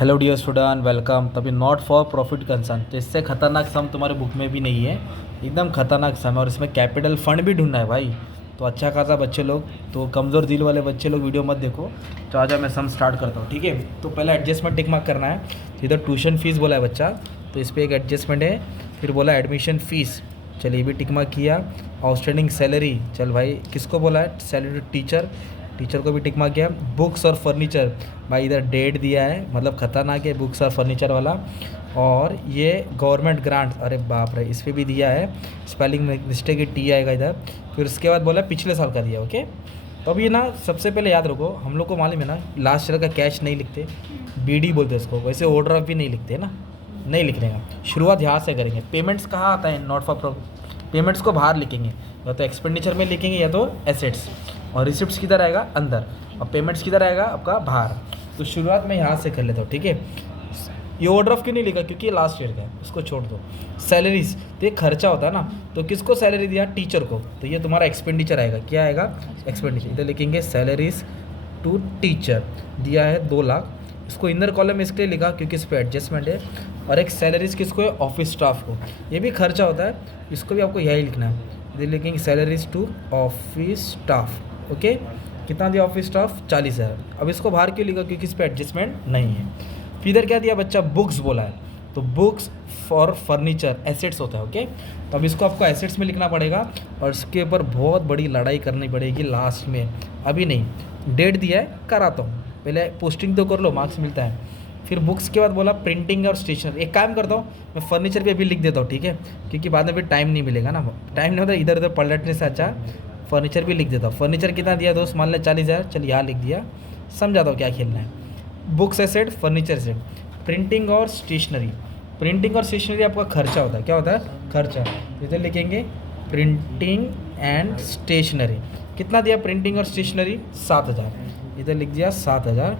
Hello dear student, welcome. तभी not for profit concern, तो इससे खतरनाक सम तुम्हारे बुक में भी नहीं है। एकदम खतरनाक सम है और इसमें कैपिटल फंड भी ढूंढना है भाई। तो अच्छा खासा बच्चे लोग, तो कमज़ोर दिल वाले बच्चे लोग वीडियो मत देखो। तो आज मैं सम स्टार्ट करता हूँ, ठीक है। तो पहले एडजस्टमेंट टिक मार्क करना है। तो इधर ट्यूशन फीस बोला है बच्चा, तो इस पर एक एडजस्टमेंट है। फिर बोला एडमिशन फ़ीस, चलिए ये भी टिक मार्क किया। आउटस्टैंडिंग सैलरी, चल भाई किसको बोला है, सैलरी टीचर, टीचर को भी टिक मार्क किया। बुक्स और फर्नीचर, भाई इधर डेट दिया है, मतलब खतरनाक है बुक्स और फर्नीचर वाला। और ये गवर्नमेंट ग्रांट, अरे बाप रे, इस पर भी दिया है, स्पेलिंग मिस्टेक है, टी आएगा इधर। फिर उसके बाद बोला पिछले साल का दिया, ओके। तो अभी ना सबसे पहले याद रखो, हम लोग को मालूम है ना लास्ट ईयर का कैश नहीं लिखते, बीडी बोलते हैं उसको। वैसे ऑर्डर ऑफ भी नहीं लिखते ना, नहीं लिखने का। शुरुआत यहाँ से करेंगे। पेमेंट्स कहाँ आता है, नॉट फॉर पेमेंट्स को बाहर लिखेंगे, या तो एक्सपेंडिचर में लिखेंगे या तो एसेट्स। और रिसिप्ट्स किधर आएगा, अंदर, और पेमेंट्स किधर आएगा आपका, बाहर। तो शुरुआत में यहाँ से कर लेता हूँ, ठीक है। ये ऑर्डर ऑफ क्यों नहीं लिखा, क्योंकि लास्ट ईयर का है, उसको छोड़ दो। सैलरीज, तो ये खर्चा होता है ना, तो किसको सैलरी दिया, टीचर को, तो ये तुम्हारा एक्सपेंडिचर आएगा। क्या आएगा, एक्सपेंडिचर। इधर लिखेंगे सैलरीज टू टीचर, दिया है 2 लाख। इसको इनर कॉलम में इसलिए लिखा क्योंकि इस पर एडजस्टमेंट है। और एक सैलरीज किसको है, ऑफिस स्टाफ को, ये भी खर्चा होता है, इसको भी आपको यही लिखना है। इधर लिखेंगे salaries to office staff, okay. कितना दिया ऑफिस स्टाफ, 40,000। अब इसको बाहर क्यों लिखा, क्योंकि इस पर एडजस्टमेंट नहीं है। फिर इधर क्या दिया बच्चा, बुक्स बोला है, तो बुक्स फॉर फर्नीचर एसेट्स होता है, ओके। तो अब इसको आपको एसेट्स में लिखना पड़ेगा, और इसके ऊपर बहुत बड़ी लड़ाई करनी पड़ेगी लास्ट में, अभी नहीं। डेट दिया है, कराता हूँ, पहले पोस्टिंग तो कर लो, मार्क्स मिलता है। फिर बुक्स के बाद बोला प्रिंटिंग और स्टेशनरी। एक काम करता हूँ, मैं फर्नीचर पे अभी लिख देता हूँ, ठीक है, क्योंकि बाद में भी टाइम नहीं मिलेगा ना, टाइम नहीं होता इधर उधर पलटने से अच्छा फर्नीचर भी लिख देता हूँ। फर्नीचर कितना दिया दोस्त, मान लें 40,000, चल यहाँ लिख दिया, समझाता हूँ क्या खेलना है। Books asset, furniture asset, printing और स्टेशनरी। प्रिंटिंग और स्टेशनरी आपका खर्चा होता है, क्या होता है, खर्चा। इधर लिखेंगे प्रिंटिंग एंड स्टेशनरी। कितना दिया प्रिंटिंग और स्टेशनरी, 7,000, इधर लिख दिया 7,000।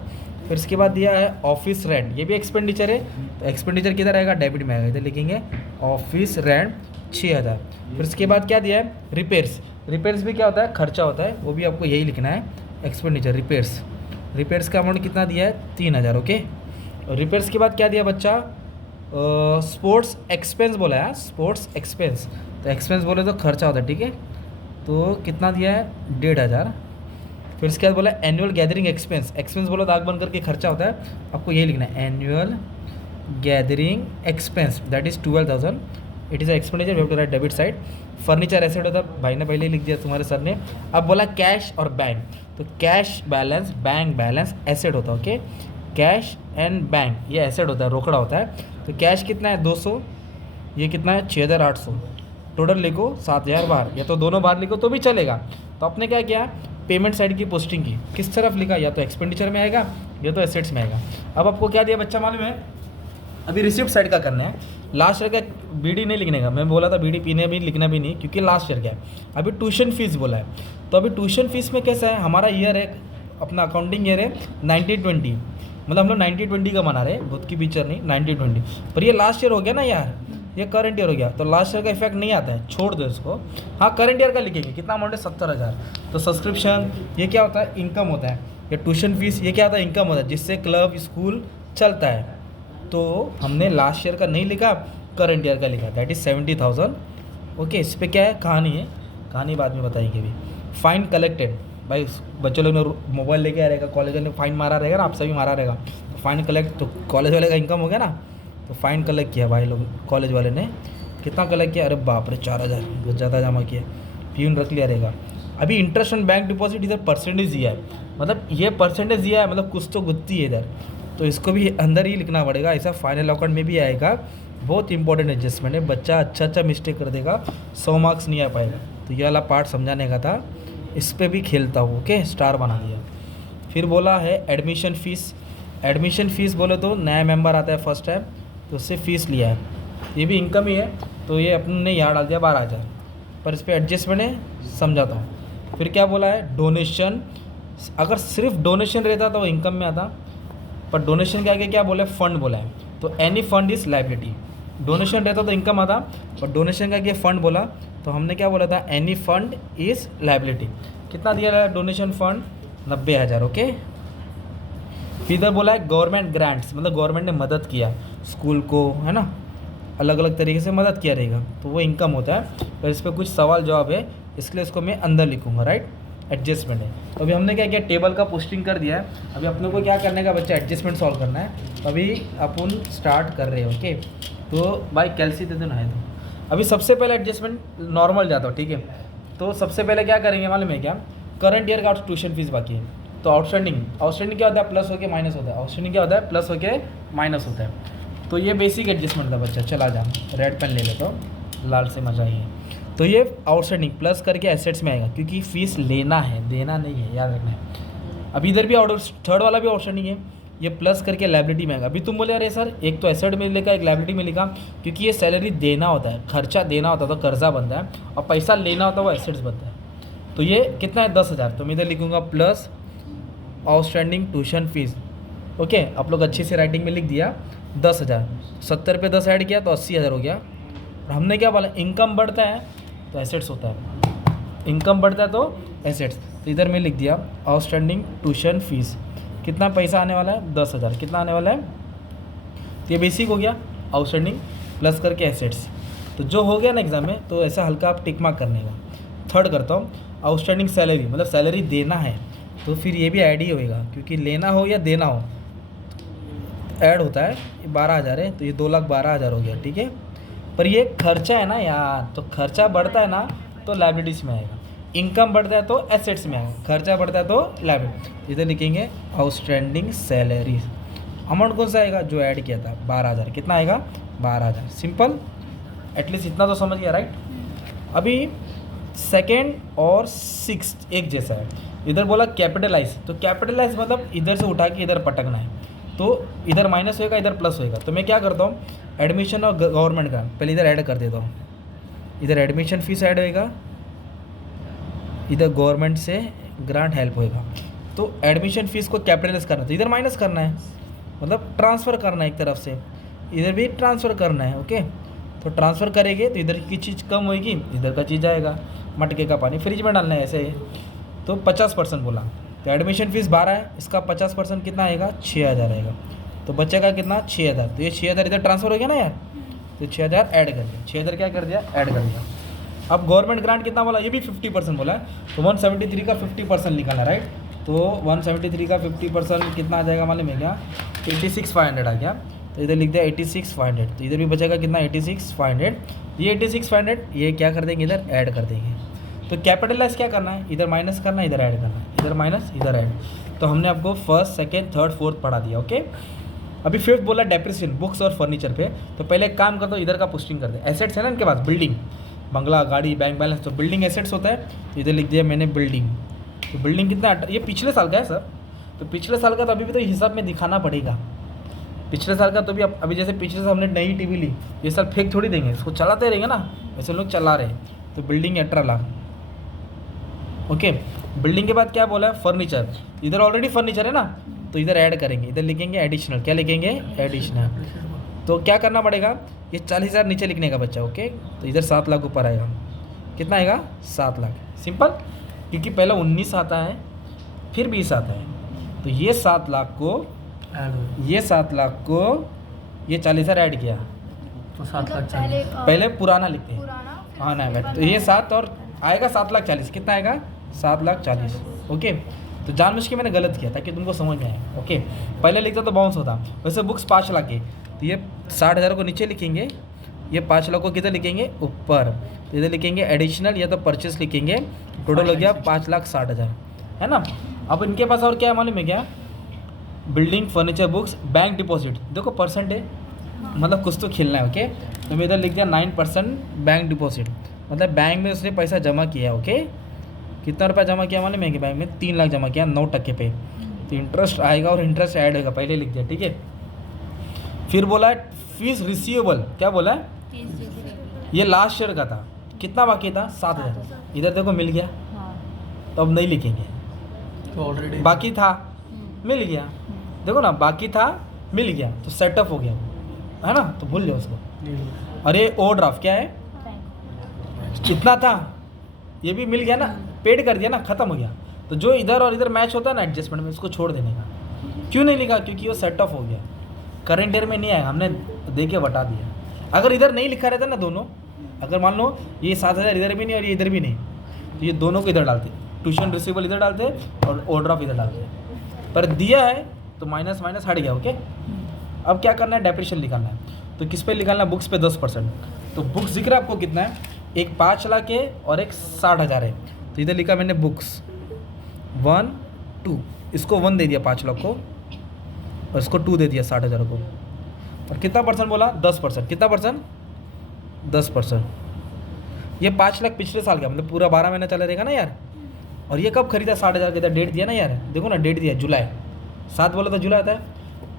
फिर इसके बाद दिया है ऑफिस रेंट, ये भी एक्सपेंडिचर है, तो एक्सपेंडिचर किधर आएगा, डेबिट में आएगा, इधर लिखेंगे ऑफिस रेंट 6,000। फिर इसके बाद क्या दिया है, रिपेयर्स। रिपेयर्स भी क्या होता है, खर्चा होता है, वो भी आपको यही लिखना है, एक्सपेंडिचर रिपेयर्स। रिपेयर्स का अमाउंट कितना दिया है, 3,000, ओके। और रिपेयर्स के बाद क्या दिया बच्चा, स्पोर्ट्स एक्सपेंस बोला है, स्पोर्ट्स एक्सपेंस, तो एक्सपेंस बोले तो खर्चा होता है, ठीक है। तो कितना दिया है, 1,500। फिर इसके बाद बोला एनुअल गैदरिंग एक्सपेंस, एक्सपेंस बोला दाग बन करके खर्चा होता है, आपको यही लिखना है, annual gathering expense, that is 12,000। It is expenditure, we have to write debit side. Furniture asset होता है, भाई ने पहले ही लिख दिया तुम्हारे सर ने। अब बोला कैश और बैंक, तो cash balance, bank balance asset होता है, ओके। कैश एंड बैंक ये एसेट होता है, रोकड़ा होता है। तो कैश कितना है, 200, ये कितना है, 6,800। टोटल लिखो 7,000 बाहर, या तो दोनों बाहर लिखो तो भी चलेगा। तो आपने क्या किया, पेमेंट साइड की पोस्टिंग की, किस तरफ लिखा, या तो एक्सपेंडिचर में आएगा या तो एसेट्स में आएगा। अब आपको क्या दिया बच्चा मालूम है, अभी रिसिप्ट साइड का करना है। लास्ट ईयर का बीडी नहीं लिखने का, मैं बोला था बीडी पीने भी लिखना भी नहीं, क्योंकि लास्ट ईयर का है। अभी ट्यूशन फीस बोला है, तो अभी ट्यूशन फीस में कैसा है, हमारा ईयर है, अपना अकाउंटिंग ईयर है 90-20, मतलब हम लोग 90-20 का मना रहे हैं, खुद की पिक्चर नहीं, 90-20। पर ये लास्ट ईयर हो गया ना यार, ये करंट ईयर हो गया, तो लास्ट ईयर का इफेक्ट नहीं आता है, छोड़ दो इसको। हाँ, करंट ईयर का लिखेंगे, कितना अमाउंट है, 70,000। तो सब्सक्रिप्शन ये क्या होता है, इनकम होता है। ये ट्यूशन फीस ये क्या होता है, इनकम होता है, जिससे क्लब स्कूल चलता है। तो हमने लास्ट ईयर का नहीं लिखा, करंट ईयर का लिखा, दैट इज़ 70,000, ओके। इस पर क्या है, कहानी है, कहानी बाद में बताएंगे अभी। फाइन कलेक्टेड, भाई बच्चों लोग ने मोबाइल लेके आ रहेगा, कॉलेज वाले ने फाइन मारा रहेगा ना, आपसे भी मारा रहेगा, तो फाइन कलेक्ट, तो कॉलेज वाले का इनकम हो गया ना, तो फाइन कलेक्ट किया भाई लोग, कॉलेज वाले ने कितना कलेक्ट किया, अरे बाप रे 4,000, बहुत ज़्यादा जमा किया, प्यून रख लिया रहेगा। अभी इंटरेस्ट ऑन बैंक डिपॉजिट इधर परसेंटेज दिया है, मतलब ये परसेंटेज दिया है, मतलब कुछ तो गुत्ती है इधर, तो इसको भी अंदर ही लिखना पड़ेगा, ऐसा फाइनल अकाउंट में भी आएगा। बहुत इंपॉर्टेंट एडजस्टमेंट है, बच्चा अच्छा मिस्टेक कर देगा, 100 मार्क्स नहीं आ पाएगा। तो ये वाला पार्ट समझाने का था, इस पर भी खेलता हूँ, ओके, स्टार बना दिया। फिर बोला है एडमिशन फ़ीस। एडमिशन फ़ीस बोले तो नया मेंबर आता है फर्स्ट टाइम, तो उससे फ़ीस लिया है, ये भी इनकम ही है, तो ये अपने ने यहाँ डाल दिया 12,000, पर इस पर एडजस्टमेंट है, समझाता हूँ। फिर क्या बोला है, डोनेशन। अगर सिर्फ डोनेशन रहता तो इनकम में आता, पर डोनेशन के आगे क्या बोला है, फंड बोला है, तो any fund is liability. Donation रहता तो इनकम आता, पर डोनेशन का आगे फंड बोला, तो हमने क्या बोला था, एनी फंड इज़ लाइबिलिटी। कितना दिया है डोनेशन फंड, 90,000, ओके। फिर इधर बोला है गवर्नमेंट ग्रांट्स, मतलब गवर्नमेंट ने मदद किया स्कूल को, है ना, अलग अलग तरीके से मदद किया रहेगा, तो वो इनकम होता है। और इस पर कुछ सवाल जवाब है, इसलिए इसको मैं अंदर लिखूँगा, राइट। एडजस्टमेंट है। तो अभी हमने क्या किया, टेबल का पोस्टिंग कर दिया है। अभी अपने को क्या करने का बच्चा, एडजस्टमेंट सॉल्व करना है। तो अभी अपन स्टार्ट कर रहे हैं, ओके। तो भाई कैल्सी दे दो ना है तो। अभी सबसे पहले एडजस्टमेंट नॉर्मल जाता हो, ठीक है। तो सबसे पहले क्या करेंगे मालूम है क्या, करंट ईयर का ट्यूशन फीस बाकी है। तो आउटस्टैंडिंग क्या होता है, प्लस होके माइनस होता है। आउटस्टैंडिंग क्या होता है, प्लस होके माइनस होता है। तो ये बेसिक एडजस्टमेंट था बच्चा। चला जा, रेड पेन ले लेता हूँ, लाल से मजा आई है। तो ये आउटस्टैंडिंग प्लस करके एसेट्स में आएगा, क्योंकि फीस लेना है, देना नहीं है, याद रखना है। अभी इधर भी थर्ड वाला भी आउटस्टैंडिंग है, ये प्लस करके लायबिलिटी में आएगा। अभी तुम बोले अरे सर एक तो एसेट में लिखा, एक लायबिलिटी में लिखा, क्योंकि ये सैलरी देना होता है, खर्चा देना होता है तो कर्जा बनता है, और पैसा लेना होता है वो एसेट्स बनता है। तो ये कितना है, 10,000। तो मैं इधर लिखूँगा plus outstanding tuition fees, okay. आप लोग अच्छी से राइटिंग में लिख दिया 10,000। 70 पे 10 ऐड किया तो 80,000 हो गया। और हमने क्या बोला, इनकम बढ़ता है तो एसेट्स होता है, इनकम बढ़ता है तो एसेट्स। तो इधर मैं लिख दिया आउटस्टैंडिंग ट्यूशन फीस, कितना पैसा आने वाला है, 10,000। कितना आने वाला है, तो ये बेसिक हो गया, आउटस्टैंडिंग प्लस करके एसेट्स। तो जो हो गया ना एग्जाम में, तो ऐसा हल्का आप टिक मार्क करने का। थर्ड करता हूँ, आउटस्टैंडिंग सैलरी, मतलब सैलरी देना है, तो फिर ये भी ऐड ही होएगा, क्योंकि लेना हो या देना हो ऐड होता है। 12,000 है, तो ये 2,12,000 हो गया, ठीक है। पर ये खर्चा है ना यार, तो खर्चा बढ़ता है ना तो लायबिलिटीज में आएगा, इनकम बढ़ता है तो एसेट्स में आएगा, खर्चा बढ़ता है तो लायबिलिटी। इधर लिखेंगे आउटस्टैंडिंग सैलरीज। अमाउंट कौन सा आएगा, जो ऐड किया था 12,000। कितना आएगा, 12,000। सिंपल, एटलीस्ट इतना तो समझ गया, राइट। अभी सेकेंड और सिक्स्थ एक जैसा है। इधर बोला कैपिटलाइज, तो कैपिटलाइज मतलब इधर से उठा के इधर पटकना है, तो इधर माइनस होएगा, इधर प्लस होएगा। तो मैं क्या करता हूँ, एडमिशन और गवर्नमेंट का पहले इधर ऐड कर देता हूँ। इधर एडमिशन फीस ऐड होएगा, इधर गवर्नमेंट से ग्रांट हेल्प होएगा। तो एडमिशन फीस को कैपिटलाइज करना, तो इधर माइनस करना है, मतलब ट्रांसफ़र करना है एक तरफ से, इधर भी ट्रांसफ़र करना है, ओके। तो ट्रांसफ़र करेंगे तो इधर की चीज़ कम होएगी, इधर का चीज़ आएगा। मटके का पानी फ्रिज में डालना है ऐसे। तो 50% बोला, तो एडमिशन फ़ीस 12 है, इसका 50% कितना आएगा, 6,000 आएगा। तो बच्चे का कितना, 6,000। तो ये 6,000 इधर ट्रांसफ़र हो गया ना यार, तो 6,000 ऐड कर दिया। 6,000 क्या कर दिया, ऐड कर दिया। अब गवर्नमेंट ग्रांट कितना बोला, ये भी 50% बोला है, तो 173 का 50% निकाला, राइट। तो 173 का 50% कितना आ जाएगा मालूम है क्या, 86,500 आ गया। तो इधर लिख दिया 86,500। तो इधर भी बचेगा कितना, 86,500। ये 86,500 ये क्या कर देंगे, इधर ऐड कर देंगे। तो कैपिटलाइज क्या करना है, इधर माइनस करना है, इधर ऐड करना है, इधर माइनस इधर ऐड। तो हमने आपको फर्स्ट सेकेंड थर्ड फोर्थ पढ़ा दिया, ओके। अभी फिफ्थ बोला डेप्रिसिएशन बुक्स और फर्नीचर पे। तो पहले एक काम करता हूँ, इधर का पोस्टिंग कर दे। एसेट्स है ना इनके पास, बिल्डिंग, बंगला, गाड़ी, बैंक बैलेंस, तो बिल्डिंग एसेट्स होता है। तो इधर लिख दिया मैंने बिल्डिंग। तो बिल्डिंग कितना, ये पिछले साल का है सर, तो पिछले साल का तो अभी भी तो हिसाब में दिखाना पड़ेगा। पिछले साल का तो भी अभी जैसे पिछले साल हमने नई टीवी ली, ये साल फेक थोड़ी देंगे, इसको चलाते रहेंगे ना, ऐसे लोग चला रहे। तो बिल्डिंग 18 लाख, ओके। बिल्डिंग के बाद क्या बोला है, फर्नीचर। इधर ऑलरेडी फर्नीचर है ना, तो इधर ऐड करेंगे, इधर लिखेंगे एडिशनल। क्या लिखेंगे, एडिशनल। तो क्या करना पड़ेगा, ये 40,000 नीचे लिखने का बच्चा, ओके। तो इधर 7 लाख ऊपर आएगा, कितना आएगा, 7 लाख। सिंपल, क्योंकि पहले 19 आता है फिर 20 आता है। तो ये 7 लाख को ये 40,000 ऐड किया, तो 7 लाख पहले पुराना लिखते हैं, हाँ ना बैठ। तो ये 7 और आएगा 7,40,000। कितना आएगा, 7,40,000, ओके। तो जानबूझ के मैंने गलत किया ताकि तुमको समझ में आए, ओके। पहले लिखता तो बाउंस होता, वैसे बुक्स 5 लाख की, तो ये 60,000 को नीचे लिखेंगे, ये 5 लाख को किधर लिखेंगे, ऊपर। तो इधर लिखेंगे एडिशनल या तो परचेस लिखेंगे। टोटल हो गया 5,60,000, है ना। अब इनके पास और क्या है मालूम है क्या, building, furniture, books, bank deposit. देखो परसेंट है, मतलब कुछ तो खेलना है, ओके। तो मैं इधर लिख दिया 9% बैंक डिपॉजिट, मतलब बैंक में उसने पैसा जमा किया, ओके। कितना रुपया जमा किया मालूम है कि बैंक में 3 लाख जमा किया 9% पे। तो इंटरेस्ट आएगा और इंटरेस्ट ऐड होगा, पहले लिख दिया, ठीक है। फिर बोला है फीस रिसीवेबल, क्या बोला है, ये लास्ट ईयर का था, कितना बाकी था, 7,000। इधर देखो मिल गया, तो अब नहीं लिखेंगे, तो ऑलरेडी बाकी था मिल गया, देखो ना, बाकी था मिल गया, तो सेटअप हो गया, है ना। तो भूल जाओ उसको। अरे ओवरड्राफ्ट क्या है, कितना था, ये भी मिल गया ना, पेड कर दिया ना, ख़त्म हो गया। तो जो इधर और इधर मैच होता है ना एडजस्टमेंट में, इसको छोड़ देने का। क्यों नहीं लिखा? क्योंकि वो सेट ऑफ हो गया, करंट ईयर में नहीं आया, हमने दे के बता दिया। अगर इधर नहीं लिखा रहता ना दोनों, अगर मान लो ये 7,000 इधर भी नहीं और ये इधर भी नहीं, तो ये दोनों को इधर डालते, ट्यूशन रिसीवेबल इधर डालते और ओवरड्राफ्ट इधर डालते, पर दिया है तो माइनस माइनस हट गया। ओके, अब क्या करना है? डेप्रिसिएशन निकालना है। तो किस पे निकालना है? बुक्स पे 10%। तो बुक्स दिख रहा है आपको कितना है? एक 5 लाख है और एक 60,000 है। तो इधर लिखा मैंने बुक्स 1 2, इसको 1 दे दिया 5 लाख को और इसको 2 दे दिया 60,000 को। और कितना परसेंट बोला? 10%। कितना परसेंट? 10%। ये 5 लाख पिछले साल का, मतलब पूरा 12 महीना चला रहेगा ना यार। और ये कब खरीदा? 60,000 का डेट दिया ना यार, देखो ना डेट दिया जुलाई, 7 बोला तो जुलाई आता है,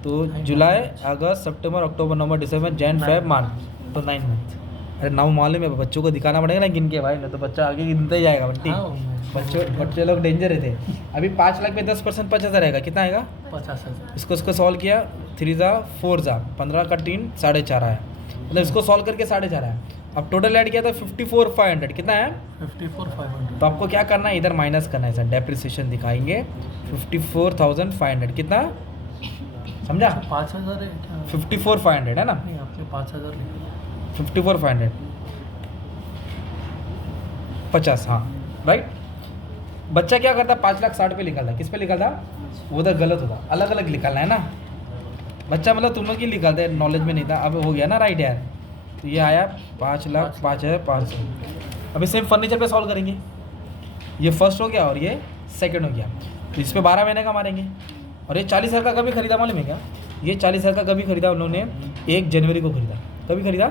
तो जुलाई अगस्त सितंबर अक्टूबर नवंबर दिसंबर जैन फेब मार्च, तो 9 मंथ। अरे 9 मालूम है, बच्चों को दिखाना पड़ेगा ना गिन के भाई, ना तो बच्चा आगे गिनते ही जाएगा बंटी। बच्चे लोग डेंजर रहते। अभी 5 लाख में 10% 50,000 आएगा, कितना आएगा? 50,000। इसको सॉल्व किया, 3 जा 4 जा 15 का 3 4.5 आया, मतलब इसको सॉल्व करके 4.5 आया। अब टोटल ऐड किया था 54,500, कितना है? 54,500। तो आपको क्या करना है? इधर माइनस करना है सर, डेप्रिसिएशन दिखाएंगे 54,500, कितना समझा? 5,000 है क्या? 54,500 है ना, नहीं, आपने 5,000 लिखा। 54,500 50, हाँ राइट। बच्चा क्या करता? 5,60,000 पे निकालता, किस पे निकालता? वो उधर गलत होता, अलग अलग निकालना है ना बच्चा, मतलब तुम लोग ही निकालते, नॉलेज में नहीं था, अब हो गया ना राइट यार। तो ये आया 5,05,500। अभी सेम फर्नीचर पे सॉल्व करेंगे, ये फर्स्ट हो गया और ये सेकंड हो गया, तो इस पे 12 महीने का मारेंगे। और ये 40,000 का कभी खरीदा मालूम है क्या? ये 40,000 का कभी खरीदा उन्होंने? 1 जनवरी को खरीदा। कभी खरीदा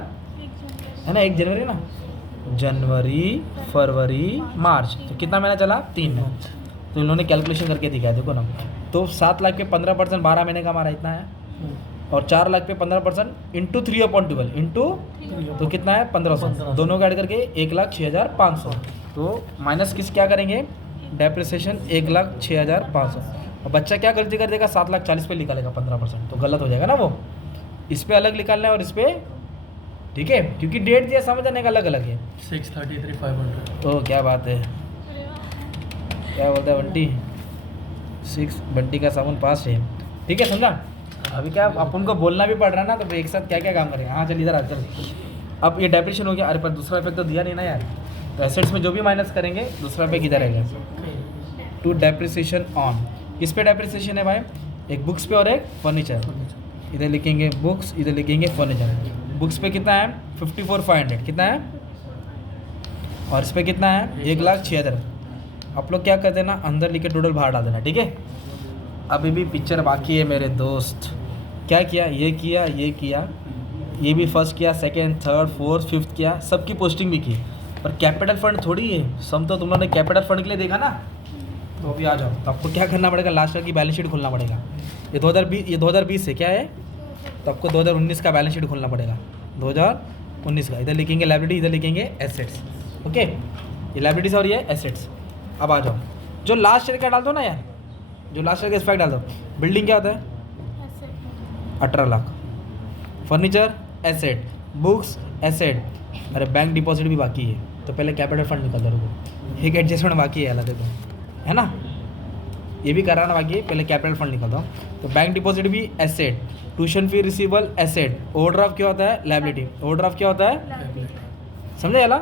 है ना? 1 जनवरी ना, जनवरी फरवरी मार्च, तो कितना महीना चला? 3 महीना। तो इन्होंने कैलकुलेशन करके दिखाया, देखो ना। तो 7 लाख पे 15% 12 महीने का हमारा इतना है, और 4 लाख पे 15% इंटू 3/12 इंटू, तो कितना है? 1500। दोनों का ऐड करके 1,06,500। तो माइनस किस क्या करेंगे? डेप्रिसिएशन 1,06,500। और बच्चा क्या गलती कर देगा? 7,40,000 पे निकालेगा 15%, तो गलत हो जाएगा ना वो। इस पे अलग निकालना है और इस पे, ठीक है, क्योंकि डेट दिया समझने का अलग अलग है। 633,500। तो क्या बात है, क्या बोलता है बंटी? 6 बंटी का साबुन पास है, ठीक है, समझा? अभी क्या अपन को बोलना भी पड़ रहा है ना, तो एक साथ क्या क्या काम करेगा। हाँ चल इधर आ चल। अब ये डेप्रिसिएशन हो गया, अरे पर दूसरा इफेक्ट तो दिया नहीं ना यार। तो एसेट्स में जो भी माइनस करेंगे दूसरा इफेक्ट इधर रहेगा, टू डेप्रिसिएशन ऑन। किस पे डेप्रिसिएशन है भाई? एक बुक्स पे और एक फर्नीचर। इधर लिखेंगे बुक्स, इधर लिखेंगे फर्नीचर। बुक्स पे कितना है? 54,500, कितना है? और इस पे कितना है? 1,06,000। आप लोग क्या कर देना, अंदर लिखे टोटल बाहर डाल देना, ठीक है। अभी भी पिक्चर बाकी है मेरे दोस्त। क्या किया? ये किया, ये किया, ये भी फर्स्ट किया, सेकेंड, थर्ड, फोर्थ, फिफ्थ किया, सबकी पोस्टिंग भी की, पर कैपिटल फंड थोड़ी है। सम तो तुम लोगों ने कैपिटल फंड के लिए देखा ना। तो अभी आ जाओ, तो आपको क्या करना पड़ेगा? लास्ट ईयर की बैलेंस शीट खोलना पड़ेगा। ये 2020 से क्या है, तो आपको 2019 का बैलेंस शीट खोलना पड़ेगा, 2019 का। इधर लिखेंगे लायबिलिटी, इधर लिखेंगे एसेट्स, ओके। ये लायबिलिटीज और ये एसेट्स। अब आ जाओ, जो लास्ट ईयर का डाल दो ना यार, जो लास्ट ईयर का इफेक्ट डाल दो। बिल्डिंग क्या होता है? 18 lakh. Furniture asset, books asset, अरे बैंक डिपॉजिट भी बाकी है, तो पहले कैपिटल फंड निकल दो, रुको एक एडजस्टमेंट बाकी है, अलग है ना, ये भी कराना बाकी है, पहले कैपिटल फंड निकल दो। तो बैंक डिपॉजिट भी asset, tuition fee receivable asset, overdraft क्या होता है? लायबिलिटी। ओवरड्राफ्ट क्या होता है? समझे अला?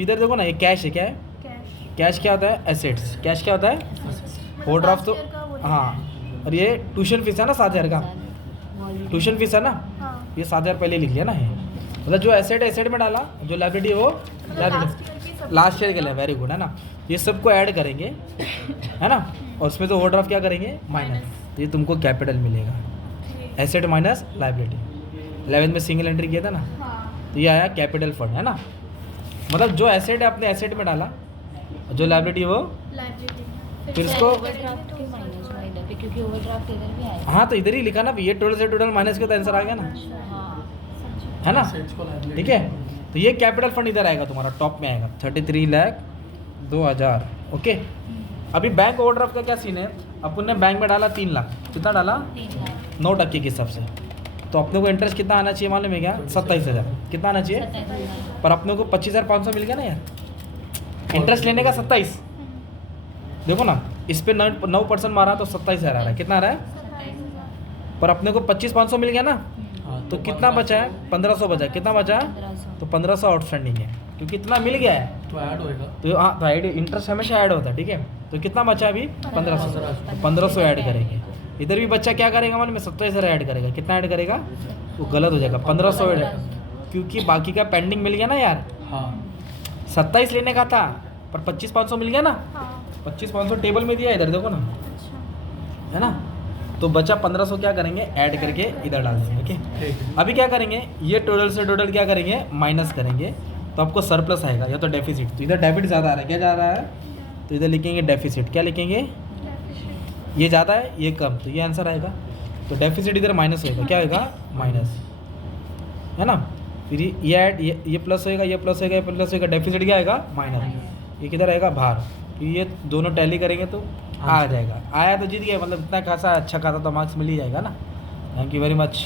इधर देखो ना, ये कैश है, क्या है? कैश क्या होता है? एसेट्स। कैश क्या होता है? ओवरड्राफ्ट तो हाँ, और ये ट्यूशन फीस है ना 7,000 का, ट्यूशन फीस है ना, ये 7,000 पहले लिख लिया ना। ये मतलब जो एसेट में डाला, जो लायबिलिटी वो लायबिलिटी लास्ट ईयर के लिए, वेरी गुड है ना। ये सबको ऐड करेंगे है ना, और उसमें तो ओवरड्राफ्ट क्या करेंगे? माइनस। ये तुमको कैपिटल मिलेगा, एसेट माइनस लायबिलिटी। 11th में सिंगल एंट्री किया था ना, तो ये आया कैपिटल फंड, है ना। मतलब जो एसेट है अपने एसेट में डाला, जो लायबिलिटी वो फिर इसको, क्योंकि ओवरड्राफ्ट इधर भी आएगा। हाँ तो इधर ही लिखा ना, ये टोटल से टोटल माइनस का तो आंसर आ गया ना, है ना, ठीक है। तो ये कैपिटल फंड इधर आएगा तुम्हारा, टॉप में आएगा 33,02,000, ओके। अभी बैंक ओवरड्राफ्ट का क्या सीन है? अपन ने बैंक में डाला 3 लाख, कितना डाला? 9% के हिसाब से। तो अपने को इंटरेस्ट कितना आना चाहिए मालूम है क्या? 27,000। कितना आना चाहिए? पर अपने को 25,500 मिल गया ना यार, इंटरेस्ट लेने का 27। देखो ना, इस पे 9% मारा तो 27,000 आ रहा है। कितना आ रहा है? 27,000 पर अपने को 25,500 मिल गया ना, हाँ तो कितना बचा है? 1,500 बचा है। कितना बचा है? 1500 तो 1,500 आउटस्टैंडिंग है, क्योंकि इतना मिल गया है। तो ऐड होएगा। तो हाँ, तो ऐड इंटरेस्ट हमेशा ऐड होता है, ठीक है। तो कितना बचा अभी? 1,500। तो 1,500 ऐड करेंगे। इधर भी बच्चा क्या करेगा मालूम है? 27,000 ऐड करेगा। कितना ऐड करेगा? वो गलत हो जाएगा, 1,500 ऐड, क्योंकि बाकी का पेंडिंग मिल गया ना यार। हाँ 27 लेने का था पर 25,500 मिल गया ना। हाँ 25,500 टेबल में दिया, इधर देखो ना, अच्छा है ना। तो बचा 1,500 क्या करेंगे? ऐड करके इधर डाल देंगे। ओके, ठीक है। अभी क्या करेंगे? ये टोटल से टोटल क्या करेंगे? माइनस करेंगे, तो आपको सरप्लस आएगा या तो डेफिसिट। तो इधर डेबिट ज़्यादा आ रहा है, क्या जा रहा है? तो इधर लिखेंगे डेफिसिट। क्या लिखेंगे? ये ज़्यादा है, ये कम, तो ये आंसर आएगा। तो डेफिसिट इधर माइनस होएगा, क्या होएगा? माइनस, है ना। फिर ये ऐड, ये प्लस होएगा, ये प्लस होएगा, ये प्लस होएगा, डेफिसिट क्या आएगा? माइनस। ये किधर आएगा? बाहर। फिर ये दोनों टैली करेंगे तो आ जाएगा। आया तो जीत गए, मतलब इतना खासा अच्छा खासा तो मार्क्स मिल ही जाएगा ना। Thank you very much.